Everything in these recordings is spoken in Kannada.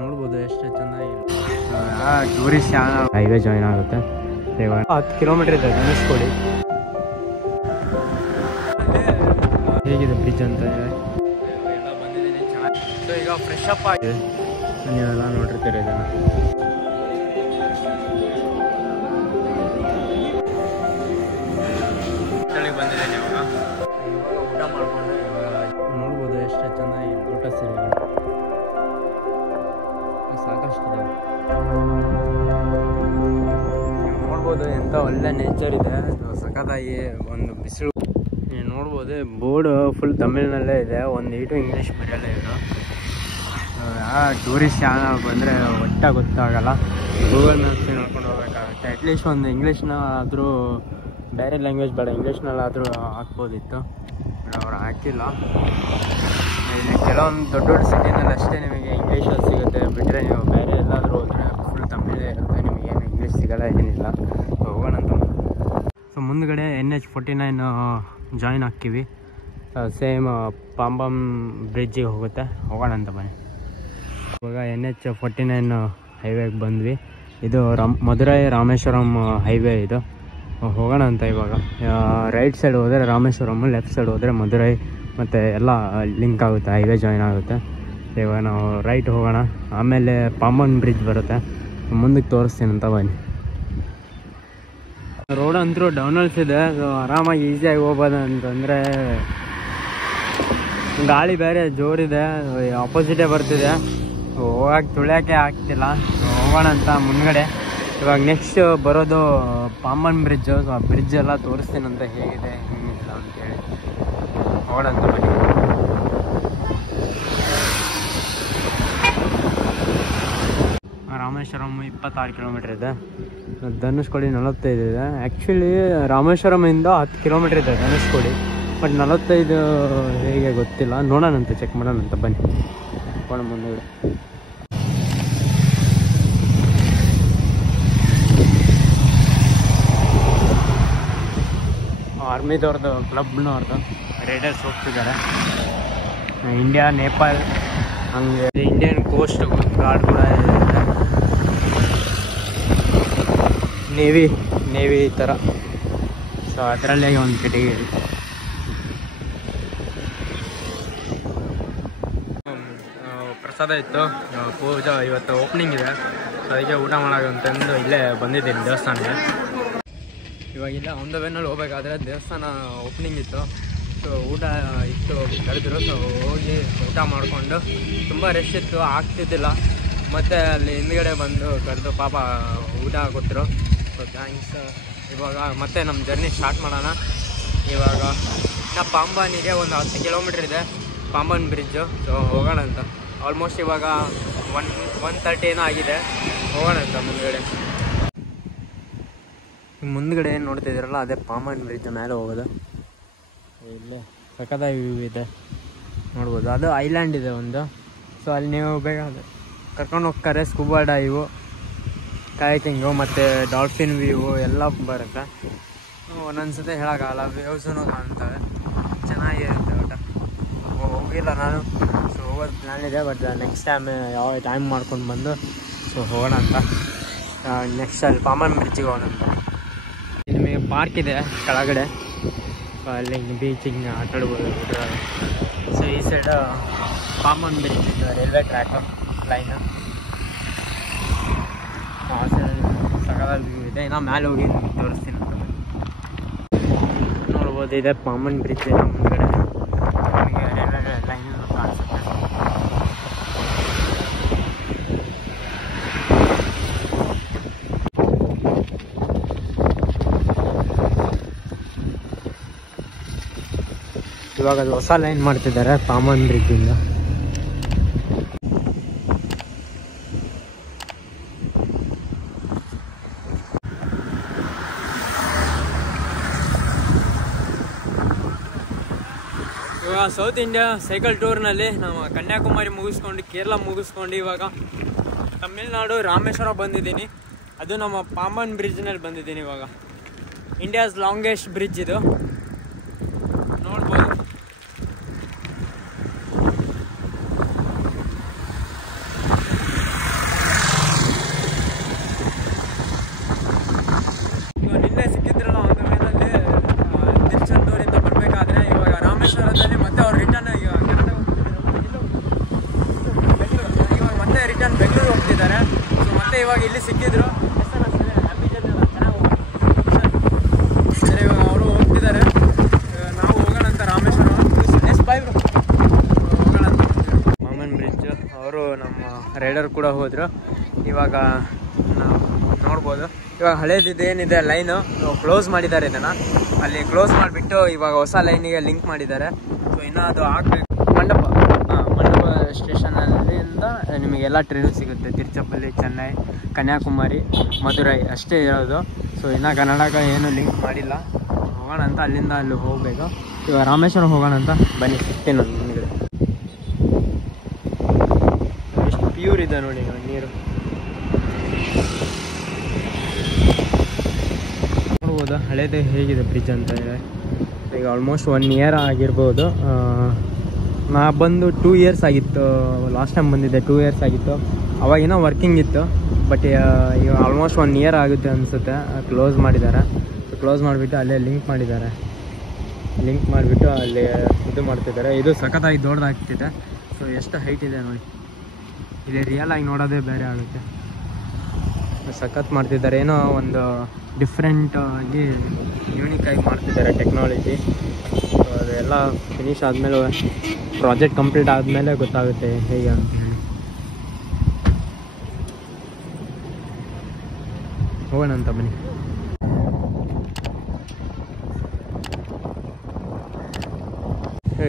ನೋಡ್ಬೋದು ಎಷ್ಟು ಚೆನ್ನಾಗಿ ಟೂರಿಸ್ಟ್ ಹೈವೇ ಜಾಯಿನ್ ಆಗುತ್ತೆ. 10 ಕಿಲೋಮೀಟರ್ ಇದೆ ಧನುಷ್ಕೋಡಿ. ಹೇಗಿದೆ ಬ್ರಿಡ್ಜ್ ಅಂತ ಎಲ್ಲ ಬಂದಿದ್ದೀನಿ ಚೆನ್ನಾಗಿ. ಸೊ ಈಗ ಫ್ರೆಶ್ ಅಪ್ ಆಗಿದೆ, ನೀವೆಲ್ಲ ನೋಡಿರ್ತೀರ ಇದನ್ನು. ಬಂದಿದ್ದೀನಿ ಇವಾಗ ಊಟ ಮಾಡಿಕೊಂಡು ನೋಡ್ಬೋದು ಎಷ್ಟು ಚೆನ್ನಾಗಿ ಲೋಟಸ್ ಇದೆ, ಸಾಕಷ್ಟು ಇದೆ. ನೋಡ್ಬೋದು ಎಂಥ ಒಳ್ಳೆ ನೇಚರ್ ಇದೆ, ಸಖತ್ತಾಗಿ ಒಂದು ಬಿಸಿಲು. ನೀವು ನೋಡ್ಬೋದು ಬೋರ್ಡು ಫುಲ್ ತಮಿಳ್ನಲ್ಲೇ ಇದೆ, ಒಂದು ಈಟು ಇಂಗ್ಲೀಷ್ ಬರೆಯಲ್ಲ ಇವರು. ಟೂರಿಸ್ಟ್ ಚಾನಲ್ ಬಂದರೆ ಒಟ್ಟ ಗೊತ್ತಾಗಲ್ಲ, ಗೂಗಲ್ ಮ್ಯಾಪ್ಸ್ ನೋಡ್ಕೊಂಡು ಹೋಗ್ಬೇಕಾಗುತ್ತೆ. ಅಟ್ಲೀಸ್ಟ್ ಒಂದು ಇಂಗ್ಲೀಷ್ನ ಆದರೂ, ಬೇರೆ ಲ್ಯಾಂಗ್ವೇಜ್ ಬೇಡ, ಇಂಗ್ಲೀಷ್ನಲ್ಲಾದರೂ ಹಾಕ್ಬೋದಿತ್ತು, ಬಟ್ ಅವ್ರು ಹಾಕಿಲ್ಲ. ಇಲ್ಲಿ ಕೆಲವೊಂದು ದೊಡ್ಡ ದೊಡ್ಡ ಸಿಟಿನಲ್ಲಿ ಅಷ್ಟೇ ನಿಮಗೆ ಇಂಗ್ಲೀಷಲ್ಲಿ ಸಿಗುತ್ತೆ, ಬಿಟ್ಟರೆ ನೀವು ಬೇರೆ ಎಲ್ಲಾದರೂ ಹೋದರೆ ಫುಲ್ ತಮಿಳೇ ಇರುತ್ತೆ, ನಿಮಗೇನು ಇಂಗ್ಲೀಷ್ ಸಿಗೋಲ್ಲ, ಏನಿಲ್ಲ. ಹೋಗೋಣ ಅಂತ. ಸೊ ಮುಂದ್ಗಡೆ NH49 ಜಾಯಿನ್ ಹಾಕ್ತೀವಿ, ಸೇಮ್ ಪಾಂಬಮ್ ಬ್ರಿಡ್ಜಿಗೆ ಹೋಗುತ್ತೆ. ಹೋಗೋಣ ಅಂತ ಬನ್ನಿ. ಇವಾಗ NH49 ಹೈವೇಗೆ ಬಂದ್ವಿ. ಇದು ಮಧುರೈ ರಾಮೇಶ್ವರಂ ಹೈವೇ ಇದು. ಹೋಗೋಣ ಅಂತ. ಇವಾಗ ರೈಟ್ ಸೈಡ್ ಹೋದರೆ ರಾಮೇಶ್ವರಂ, ಲೆಫ್ಟ್ ಸೈಡ್ ಹೋದರೆ ಮಧುರೈ, ಮತ್ತು ಎಲ್ಲ ಲಿಂಕ್ ಆಗುತ್ತೆ, ಹೈವೇ ಜಾಯಿನ್ ಆಗುತ್ತೆ. ಇವಾಗ ನಾವು ರೈಟ್ ಹೋಗೋಣ, ಆಮೇಲೆ ಪಾಂಬನ್ ಬ್ರಿಡ್ಜ್ ಬರುತ್ತೆ, ಮುಂದಕ್ಕೆ ತೋರಿಸ್ತೀನಿ ಅಂತ ಬನ್ನಿ. ರೋಡ್ ಅಂತೂ ಡೌನಲ್ಸ್ ಇದೆ, ಸೊ ಆರಾಮಾಗಿ ಈಸಿಯಾಗಿ ಹೋಗ್ಬೋದು. ಅಂತಂದರೆ ಗಾಳಿ ಬೇರೆ ಜೋರಿದೆ, ಆಪೋಸಿಟೇ ಬರ್ತಿದೆ, ಹೋಗಕ್ಕೆ ತುಳಿಯೋಕ್ಕೆ ಆಗ್ತಿಲ್ಲ. ಹೋಗೋಣ ಅಂತ ಮುಂದ್ಗಡೆ. ಇವಾಗ ನೆಕ್ಸ್ಟ್ ಬರೋದು ಪಾಂಬನ್ ಬ್ರಿಡ್ಜು. ಸೊ ಆ ಬ್ರಿಡ್ಜ್ ಎಲ್ಲ ತೋರಿಸ್ತೀನಿ ಅಂತ, ಹೇಗಿದೆ ಹೇಗಿಲ್ಲ ಅಂತೇಳಿ. ಹೋಗೋಣ ಅಂತ ಬನ್ನಿ. ರಾಮೇಶ್ವರಂ 26 ಕಿಲೋಮೀಟ್ರ್ ಇದೆ, ಧನುಷ್ಕೋಡಿ 45 ಇದೆ. ಆ್ಯಕ್ಚುಲಿ ರಾಮೇಶ್ವರಮಿಂದ 10 ಕಿಲೋಮೀಟ್ರ್ ಇದೆ ಧನುಷ್ಕೋಡಿ, ಬಟ್ 45 ಹೇಗೆ ಗೊತ್ತಿಲ್ಲ. ನೋಡೋಣಂತೆ, ಚೆಕ್ ಮಾಡೋಣಂತ ಬನ್ನಿ. ಹೋಗೋಣ ಮುಂದೆ. ಆರ್ಮಿದವ್ರದ್ದು, ಕ್ಲಬ್ನವ್ರದ್ದು ರೈಡರ್ಸ್ ಹೋಗ್ತಿದ್ದಾರೆ. ಇಂಡಿಯಾ, ನೇಪಾಳ್, ಹಂಗೆ ಇಂಡಿಯನ್ ಕೋಸ್ಟ್ ಗಾರ್ಡ್ ಕೂಡ ಇದೆ, ನೇವಿ ಈ ಥರ. ಸೊ ಅದರಲ್ಲೇ ಒಂದು ಕೆಟಗರಿ. ಪ್ರಸಾದ ಇತ್ತು, ಪೂಜಾ ಇವತ್ತು ಓಪನಿಂಗ್ ಇದೆ, ಅದಕ್ಕೆ ಊಟ ಮಾಡೋಕ್ಕಂತಂದು ಇಲ್ಲೇ ಬಂದಿದ್ದೀನಿ ದೇವಸ್ಥಾನಕ್ಕೆ. ಇವಾಗಿಲ್ಲ ಆನ್ ದ ವೇನಲ್ಲಿ ಹೋಗ್ಬೇಕಾದ್ರೆ ದೇವಸ್ಥಾನ ಓಪನಿಂಗ್ ಇತ್ತು, ಸೊ ಊಟ ಇತ್ತು ಕರೆದಿರು. ಸೊ ಹೋಗಿ ಊಟ ಮಾಡಿಕೊಂಡು, ತುಂಬ ರಶ್ ಇತ್ತು, ಆಗ್ತಿದ್ದಿಲ್ಲ. ಮತ್ತು ಅಲ್ಲಿ ಹಿಂದ್ಗಡೆ ಬಂದು ಕರೆದು ಪಾಪ ಊಟ ಕೊಟ್ಟರು. So thanks. ಇವಾಗ ಮತ್ತೆ ನಮ್ಮ ಜರ್ನಿ ಸ್ಟಾರ್ಟ್ ಮಾಡೋಣ. ಇವಾಗ ಇನ್ನು ಪಾಂಬನಿಗೆ ಒಂದು 10 ಕಿಲೋಮೀಟ್ರ್ ಇದೆ ಪಾಂಬನ್ ಬ್ರಿಡ್ಜು. ಸೊ ಹೋಗೋಣ ಅಂತ. ಆಲ್ಮೋಸ್ಟ್ ಇವಾಗ 1:30 ಏನೋ ಆಗಿದೆ. ಹೋಗೋಣ ಅಂತ ಮುಂದ್ಗಡೆ. ಮುಂದ್ಗಡೆ ಏನು ನೋಡ್ತಿದ್ದೀರಲ್ಲ, ಅದೇ ಪಾಂಬನ್ ಬ್ರಿಡ್ಜ್ ಮೇಲೆ ಹೋಗೋದು. ಇಲ್ಲೇ ಸಖತ್ತಾಗಿ ವ್ಯೂ ಇದೆ, ನೋಡ್ಬೋದು. ಅದು ಐಲ್ಯಾಂಡ್ ಇದೆ ಒಂದು. ಸೊ ಅಲ್ಲಿ ನೀವು ಬೇಕಾದ್ರೆ ಕರ್ಕೊಂಡು ಹೋಗ್ತಾರೆ. ಸ್ಕೂಬಾ ಡೈವು, ಕಾಯಕಿಂಗು, ಮತ್ತು ಡಾಲ್ಫಿನ್ ವ್ಯೂ ಎಲ್ಲ ಬರುತ್ತೆ. ಒಂದೊಂದು ಸತಿ ಹೇಳೋಕ್ಕಾಗಲ್ಲ, ವ್ಯೂಸೂ ಕಾಣ್ತವೆ, ಚೆನ್ನಾಗಿರುತ್ತೆ. ಒಟ್ಟು ಹೋಗಿಲ್ಲ ನಾನು, ಸೊ ಹೋಗೋದು ಪ್ಲ್ಯಾನ್ ಇದೆ. ಬಟ್ ನೆಕ್ಸ್ಟ್ ಯಾವ ಟೈಮ್ ಮಾಡ್ಕೊಂಡು ಬಂದು ಸೊ ಹೋಗೋಣ ಅಂತ. ನೆಕ್ಸ್ಟ್ ಅಲ್ಲಿ ಪಾಂಬನ್ ಬ್ರಿಡ್ಜಿಗೆ ಹೋಗೋಣ ಅಂತ. ನಿಮಗೆ ಪಾರ್ಕ್ ಇದೆ ಕೆಳಗಡೆ, ಅಲ್ಲಿ ಬೀಚಿಂಗ್ ಆಟಾಡ್ಬೋದು. ಸೊ ಈ ಸೈಡ್ ಪಾಂಬನ್ ಬ್ರಿಡ್ಜ್ ಇದೆ, ರೈಲ್ವೆ ಟ್ರ್ಯಾಕು ಲೈನು. ಆ ಸೈಡ್ ಸಕಲಲ್ಲಿ ವ್ಯೂ ಇದೆ. ಇನ್ನು ಮೇಲೆ ಹೋಗಿ ತೋರಿಸ್ತೀನಿ ಅಂತ ನೋಡ್ಬೋದು. ಇದೆ ಪಾಂಬನ್ ಬ್ರಿಡ್ಜ್ ಇದೆ ಮುಂದ್ಗಡೆ, ನಿಮಗೆ ರೈಲ್ವೆ ಲೈನ್ ಕಾಣಿಸುತ್ತೆ. ಇವಾಗ ಅದು ಹೊಸ ಲೈನ್ ಮಾಡ್ತಿದ್ದಾರೆ ಪಾಂಬನ್ ಬ್ರಿಡ್ಜಿಂದ. ಇವಾಗ ಸೌತ್ ಇಂಡಿಯಾ ಸೈಕಲ್ ಟೂರ್ನಲ್ಲಿ ನಾವು ಕನ್ಯಾಕುಮಾರಿ ಮುಗಿಸ್ಕೊಂಡು, ಕೇರಳ ಮುಗಿಸ್ಕೊಂಡು ಇವಾಗ ತಮಿಳ್ನಾಡು ರಾಮೇಶ್ವರ ಬಂದಿದ್ದೀನಿ. ಅದು ನಮ್ಮ ಪಾಂಬನ್ ಬ್ರಿಡ್ಜ್ನಲ್ಲಿ ಬಂದಿದ್ದೀನಿ. ಇವಾಗ ಇಂಡಿಯಾಸ್ ಲಾಂಗೆಸ್ಟ್ ಬ್ರಿಡ್ಜ್ ಇದು, ನೋಡ್ಬೋದು. ರಿಟರ್ನ್ ಬೆಂಗಳೂರು ಹೋಗ್ತಿದ್ದಾರೆ. ಸೊ ಮತ್ತೆ ಇವಾಗ ಇಲ್ಲಿ ಸಿಕ್ಕಿದ್ರು ಸರಿ, ಇವಾಗ ಅವರು ಹೋಗ್ತಿದ್ದಾರೆ. ನಾವು ಹೋಗೋಣ ಅಂತ ರಾಮೇಶ್ವರ ಹೋಗೋಣ ಅಂತ ಮಾಮನ್ ಬ್ರಿಡ್ಜ್. ಅವರು ನಮ್ಮ ರೈಡರ್ ಕೂಡ ಹೋದರು. ಇವಾಗ ನಾವು ನೋಡ್ಬೋದು ಇವಾಗ ಹಳೇದಿದ್ದೇನಿದೆ ಲೈನು ಕ್ಲೋಸ್ ಮಾಡಿದ್ದಾರೆ. ಇದನ್ನು ಅಲ್ಲಿ ಕ್ಲೋಸ್ ಮಾಡಿಬಿಟ್ಟು ಇವಾಗ ಹೊಸ ಲೈನಿಗೆ ಲಿಂಕ್ ಮಾಡಿದ್ದಾರೆ. ಸೊ ಇನ್ನೂ ಅದು ಆಗಬೇಕು. ಮಂಡಪ ಸ್ಟೇಷನಲ್ಲಿಂದ ನಿಮಗೆಲ್ಲ ಟ್ರೈನು ಸಿಗುತ್ತೆ. ತಿರುಚಪಲ್ಲಿ, ಚೆನ್ನೈ, ಕನ್ಯಾಕುಮಾರಿ, ಮಧುರೈ ಅಷ್ಟೇ ಇರೋದು. ಸೊ ಇನ್ನು ಕರ್ನಾಟಕ ಏನು ಲಿಂಕ್ ಮಾಡಿಲ್ಲ. ಹೋಗೋಣ ಅಂತ ಅಲ್ಲಿಂದ ಅಲ್ಲಿ ಹೋಗಬೇಕು. ಇವಾಗ ರಾಮೇಶ್ವರ ಹೋಗೋಣ ಅಂತ ಬನ್ನಿ, ಸಿಗ್ತೇನೆ ನಾನು ನಿಮಗೆ. ಎಷ್ಟು ಪ್ಯೂರ್ ಇದೆ ನೋಡಿ ನೀರು, ನೋಡ್ಬೋದು. ಹಳೇದೇ ಹೇಗಿದೆ ಬ್ರಿಡ್ಜ್ ಅಂತ ಇದೆ. ಈಗ ಆಲ್ಮೋಸ್ಟ್ 1 ಇಯರ್ ಆಗಿರ್ಬೋದು. ನಾ ಬಂದು 2 ಇಯರ್ಸ್ ಆಗಿತ್ತು. ಲಾಸ್ಟ್ ಟೈಮ್ ಬಂದಿದ್ದೆ 2 ಇಯರ್ಸ್ ಆಗಿತ್ತು. ಅವಾಗಿನ ವರ್ಕಿಂಗ್ ಇತ್ತು. ಬಟ್ ಈಗ ಆಲ್ಮೋಸ್ಟ್ 1 ಇಯರ್ ಆಗುತ್ತೆ ಅನಿಸುತ್ತೆ. ಕ್ಲೋಸ್ ಮಾಡಿದ್ದಾರೆ. ಕ್ಲೋಸ್ ಮಾಡಿಬಿಟ್ಟು ಅಲ್ಲೇ ಲಿಂಕ್ ಮಾಡಿದ್ದಾರೆ. ಲಿಂಕ್ ಮಾಡಿಬಿಟ್ಟು ಅಲ್ಲಿ ಇದು ಮಾಡ್ತಿದ್ದಾರೆ. ಇದು ಸಖತ್ತಾಗಿ ದೊಡ್ಡದಾಗ್ತಿದೆ. ಸೊ ಎಷ್ಟು ಹೈಟ್ ಇದೆ ನೋಡಿ. ಇಲ್ಲಿ ರಿಯಲ್ ಆಗಿ ನೋಡೋದೇ ಬೇರೆ ಆಗುತ್ತೆ. ಸಖತ್ ಮಾಡ್ತಿದ್ದಾರೆ. ಏನೋ ಒಂದು ಡಿಫ್ರೆಂಟ್ ಆಗಿ ಯೂನಿಕ್ ಆಗಿ ಮಾಡ್ತಿದ್ದಾರೆ ಟೆಕ್ನಾಲಜಿ. ಅದೆಲ್ಲ ಫಿನಿಶ್ ಆದಮೇಲೆ, ಪ್ರಾಜೆಕ್ಟ್ ಕಂಪ್ಲೀಟ್ ಆದಮೇಲೆ ಗೊತ್ತಾಗುತ್ತೆ ಹೇಗೆ ಅಂತ ಹೇಳಿ. ಹೋಗೋಣ ಅಂತ ಬನ್ನಿ.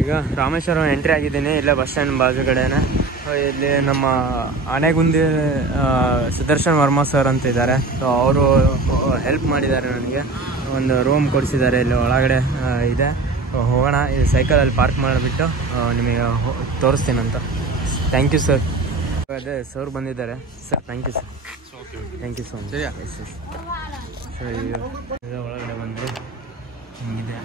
ಈಗ ರಾಮೇಶ್ವರಂ ಎಂಟ್ರಿ ಆಗಿದ್ದೀನಿ. ಇಲ್ಲೇ ಬಸ್ ಸ್ಟ್ಯಾಂಡ್ ಬಾಜು ಕಡೆನೇ. ಇಲ್ಲಿ ನಮ್ಮ ಆನೆಗುಂದಿ ಸುದರ್ಶನ್ ವರ್ಮಾ ಸರ್ ಅಂತ ಇದ್ದಾರೆ. ಸೊ ಅವರು ಹೆಲ್ಪ್ ಮಾಡಿದ್ದಾರೆ. ನನಗೆ ಒಂದು ರೂಮ್ ಕೊಡಿಸಿದ್ದಾರೆ. ಇಲ್ಲಿ ಒಳಗಡೆ ಇದೆ. ಹೋಗೋಣ. ಇದು ಸೈಕಲಲ್ಲಿ ಪಾರ್ಕ್ ಮಾಡಿಬಿಟ್ಟು ನಿಮಗೆ ತೋರಿಸ್ತೀನಂತ. Thank you sir. ಅದೇ ಸರ್ ಬಂದಿದ್ದಾರೆ sir. Thank you sir. Thank you so much. Sir ಈಗ ಒಳಗಡೆ ಬಂದರೆ ಹಿಂಗಿದೆ.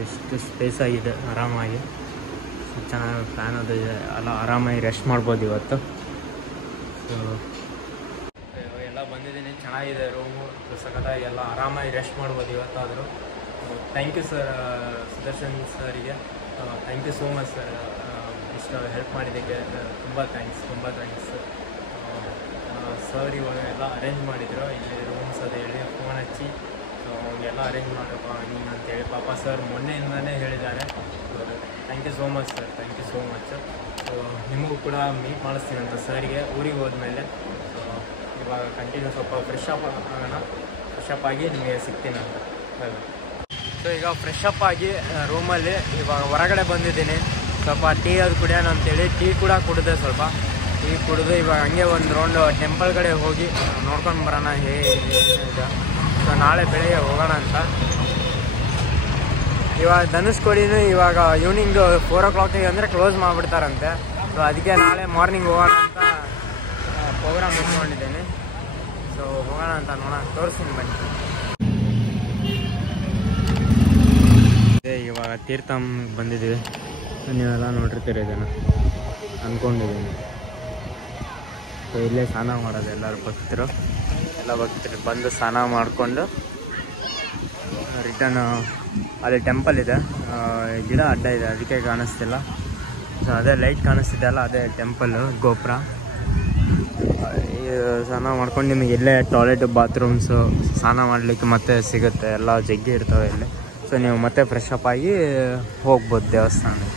ಎಷ್ಟು ಸ್ಪೇಸ್ ಆಗಿದೆ. ಆರಾಮಾಗಿ ಚೆನ್ನಾಗಿ ಫ್ಯಾನ್ ಅದು ಇದೆ. ಎಲ್ಲ ಆರಾಮಾಗಿ ರೆಸ್ಟ್ ಮಾಡ್ಬೋದು ಇವತ್ತು. ಸೊ ಎಲ್ಲ ಬಂದಿದ್ದೀನಿ. ಚೆನ್ನಾಗಿದೆ ರೂಮು. ಸಖತ್ತಾಗಿ ಎಲ್ಲ ಆರಾಮಾಗಿ ರೆಸ್ಟ್ ಮಾಡ್ಬೋದು ಇವತ್ತಾದರೂ. ಥ್ಯಾಂಕ್ ಯು ಸರ್ ಸುದರ್ಶನ್ ಸರಿಗೆ. Thank you so much sir. ಇಷ್ಟು ಹೆಲ್ಪ್ ಮಾಡಿದ್ದಕ್ಕೆ ತುಂಬ ಥ್ಯಾಂಕ್ಸ್. ಸರ್ ಇವಾಗ ಎಲ್ಲ ಅರೇಂಜ್ ಮಾಡಿದ್ರು. ಇಲ್ಲಿ ರೂಮ್ಸ್ ಅದು ಹೇಳಿ ಫೋನ್ ಹಚ್ಚಿ ಎಲ್ಲ ಅರೇಂಜ್ ಮಾಡಪ್ಪ ನೀನು ಅಂತೇಳಿ ಪಾಪ ಸರ್ ಮೊನ್ನೆಯಿಂದನೇ ಹೇಳಿದ್ದಾರೆ. Thank you so much sir. Thank you so much. So ನಿಮಗೂ ಕೂಡ ಮೀಟ್ ಮಾಡಿಸ್ತೀನಿ ಅಂತ ಸರ್ಗೆ ಊರಿಗೆ ಹೋದ್ಮೇಲೆ. ಸೊ ಇವಾಗ ಕಂಟಿನ್ಯೂ ಸ್ವಲ್ಪ ಫ್ರೆಶ್ ಅಪ್ ಆಗೋಣ. ಫ್ರೆಶ್ ಅಪ್ ಆಗಿ ನಿಮಗೆ ಸಿಗ್ತೀನಿ ಅಂತ. ಸೊ ಈಗ ಫ್ರೆಶ್ ಅಪ್ ಆಗಿ ರೂಮಲ್ಲಿ ಇವಾಗ ಹೊರಗಡೆ ಬಂದಿದ್ದೀನಿ. ಸ್ವಲ್ಪ ಟೀ ಅದು ಕುಡಿಯೋಣ ಅಂತೇಳಿ ಟೀ ಕೂಡ ಕುಡಿದೆ. ಸ್ವಲ್ಪ ಟೀ ಕುಡಿದು ಇವಾಗ ಹಂಗೆ ಒಂದು ರೌಂಡ್ ಟೆಂಪಲ್ ಕಡೆ ಹೋಗಿ ನೋಡ್ಕೊಂಡು ಬರೋಣ ಹೇಗೆ ಇದೆ. ಸೊ ನಾಳೆ ಬೆಳಿಗ್ಗೆ ಹೋಗೋಣ ಅಂತ. ಇವಾಗ ಧನುಷ್ಕೋಡಿನೂ ಇವಾಗ ಈವ್ನಿಂಗ್ 4 o'clock ಅಂದರೆ ಕ್ಲೋಸ್ ಮಾಡಿಬಿಡ್ತಾರಂತೆ. ಸೊ ಅದಕ್ಕೆ ನಾಳೆ ಮಾರ್ನಿಂಗ್ ಹೋಗೋಣ ಅಂತ ಪ್ರೋಗ್ರಾಮ್ ಇಟ್ಕೊಂಡಿದ್ದೀನಿ. ಸೊ ಹೋಗೋಣ ಅಂತ ನೋಡೋಣ. ತೋರಿಸ್ತೀನಿ ಬನ್ನಿ. ಇವಾಗ ತೀರ್ಥಮ್ ಬಂದಿದ್ದೀವಿ. ನೀವೆಲ್ಲ ನೋಡಿರ್ತೀರಿ ಇದನ್ನು ಅಂದ್ಕೊಂಡಿದ್ದೀನಿ. ಸೊ ಇಲ್ಲೇ ಸ್ನಾನ ಮಾಡೋದು ಎಲ್ಲರೂ ಭಕ್ತರು. ಎಲ್ಲ ಭಕ್ತರು ಬಂದು ಸ್ನಾನ ಮಾಡಿಕೊಂಡು ರಿಟರ್ನ್ ಅಲ್ಲಿ ಟೆಂಪಲ್ ಇದೆ. ಗಿಡ ಅಡ್ಡ ಇದೆ ಅದಕ್ಕೆ ಕಾಣಿಸ್ತಿಲ್ಲ. ಸೊ ಅದೇ ಲೈಟ್ ಕಾಣಿಸ್ತಿದೆ ಅಲ್ಲ, ಅದೇ ಟೆಂಪಲ್ ಗೋಪುರ. ಸ್ನಾನ ಮಾಡ್ಕೊಂಡು ನಿಮಗೆ ಇಲ್ಲೇ ಟಾಯ್ಲೆಟ್ ಬಾತ್ರೂಮ್ಸು ಸ್ನಾನ ಮಾಡಲಿಕ್ಕೆ ಮತ್ತೆ ಸಿಗುತ್ತೆ. ಎಲ್ಲ ಜಗ್ಗಿ ಇರ್ತವೆ ಇಲ್ಲಿ. ಸೊ ನೀವು ಮತ್ತೆ ಫ್ರೆಶ್ ಅಪ್ ಆಗಿ ಹೋಗ್ಬೋದು ದೇವಸ್ಥಾನಕ್ಕೆ.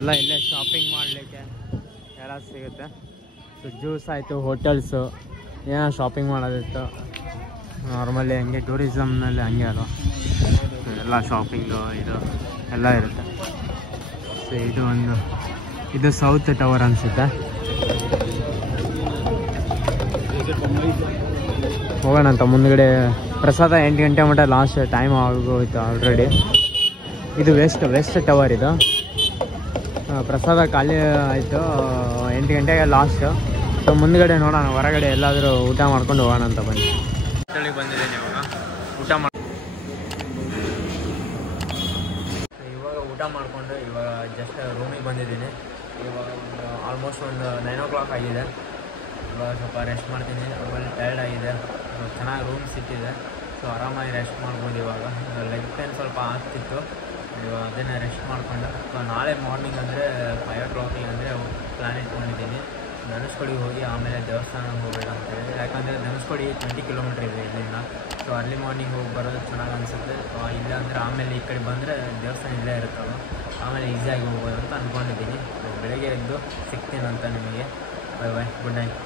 ಎಲ್ಲ ಇಲ್ಲೇ ಶಾಪಿಂಗ್ ಮಾಡಲಿಕ್ಕೆ ಎಲ್ಲ ಸಿಗುತ್ತೆ. ಸೊ ಜ್ಯೂಸ್ ಆಯಿತು, ಹೋಟೆಲ್ಸು, ಏನೋ ಶಾಪಿಂಗ್ ಮಾಡೋದಿತ್ತು. ನಾರ್ಮಲಿ ಹಂಗೆ ಟೂರಿಸಮ್ನಲ್ಲಿ ಹಂಗೆ ಅಲ್ವ, ಎಲ್ಲ ಶಾಪಿಂಗು ಇದು ಎಲ್ಲ ಇರುತ್ತೆ. ಸೊ ಇದು ಸೌತ್ ಟವರ್ ಅನಿಸುತ್ತೆ. ಹೋಗೋಣ ಅಂತ ಮುಂದ್ಗಡೆ. ಪ್ರಸಾದ 8 ಗಂಟೆ ಮಟ್ಟ ಲಾಸ್ಟ್ ಟೈಮ್ ಆಗೋಯ್ತು ಆಲ್ರೆಡಿ. ಇದು ವೆಸ್ಟ್ ಟವರ್. ಇದು ಪ್ರಸಾದ ಖಾಲಿ ಆಯಿತು 8 ಗಂಟೆಗೆ ಲಾಸ್ಟು. ಸೊ ಮುಂದ್ಗಡೆ ನೋಡೋಣ, ಹೊರಗಡೆ ಎಲ್ಲಾದರೂ ಊಟ ಮಾಡ್ಕೊಂಡು ಹೋಗೋಣ ಅಂತ ಬನ್ನಿ. ಹೋಟೆಲಿಗೆ ಬಂದಿದ್ದೀನಿ ಇವಾಗ ಊಟ ಮಾಡಿಕೊಂಡು ಇವಾಗ ಜಸ್ಟ್ ರೂಮಿಗೆ ಬಂದಿದ್ದೀನಿ. ಇವಾಗ ಆಲ್ಮೋಸ್ಟ್ ಒಂದು 9 o'clock ಆಗಿದೆ. ಇವಾಗ ಸ್ವಲ್ಪ ರೆಸ್ಟ್ ಮಾಡ್ತೀನಿ. ಅಲ್ಲಿ ಟೈರ್ಡ್ ಆಗಿದೆ, ಚೆನ್ನಾಗಿ ರೂಮ್ ಸಿಕ್ಕಿದೆ, ಸೊ ಆರಾಮಾಗಿ ರೆಸ್ಟ್ ಮಾಡ್ಬೋದು. ಇವಾಗ ಲೆಗ್ ಪೇನ್ ಸ್ವಲ್ಪ ಆಗ್ತಿತ್ತು, ಇವಾಗ ಅದನ್ನೇ ರೆಸ್ಟ್ ಮಾಡಿಕೊಂಡು ಸೊ ನಾಳೆ ಮಾರ್ನಿಂಗ್ ಅಂದರೆ 5 o'clock ಅಂದರೆ ಪ್ಲ್ಯಾನ್ ಇಟ್ಕೊಂಡಿದ್ದೀನಿ. ಧನುಷ್ಕೋಡಿಗೆ ಹೋಗಿ ಆಮೇಲೆ ದೇವಸ್ಥಾನಕ್ಕೆ ಹೋಗ್ಬೇಕಂತೇಳಿ. ಯಾಕಂದರೆ ಧನುಷ್ಕೋಡಿ 20 ಕಿಲೋಮೀಟ್ರ್ ಇದೆ ಇಲ್ಲಿಂದ. ಸೊ ಅರ್ಲಿ ಮಾರ್ನಿಂಗ್ ಹೋಗಿ ಬರೋದು ಚೆನ್ನಾಗಿ ಅನಿಸುತ್ತೆ. ಇಲ್ಲ ಅಂದರೆ ಆಮೇಲೆ ಈ ಕಡೆ ಬಂದರೆ ದೇವಸ್ಥಾನ ಇಲ್ಲೇ ಇರುತ್ತಲ್ಲ, ಆಮೇಲೆ ಈಸಿಯಾಗಿ ಹೋಗ್ಬೋದು ಅಂತ ಅಂದ್ಕೊಂಡಿದ್ದೀನಿ. ಸೊ ಬೆಳಗ್ಗೆ ಎದ್ದು ಸಿಗ್ತೀನಂತ ನಿಮಗೆ. Bye bye, good night.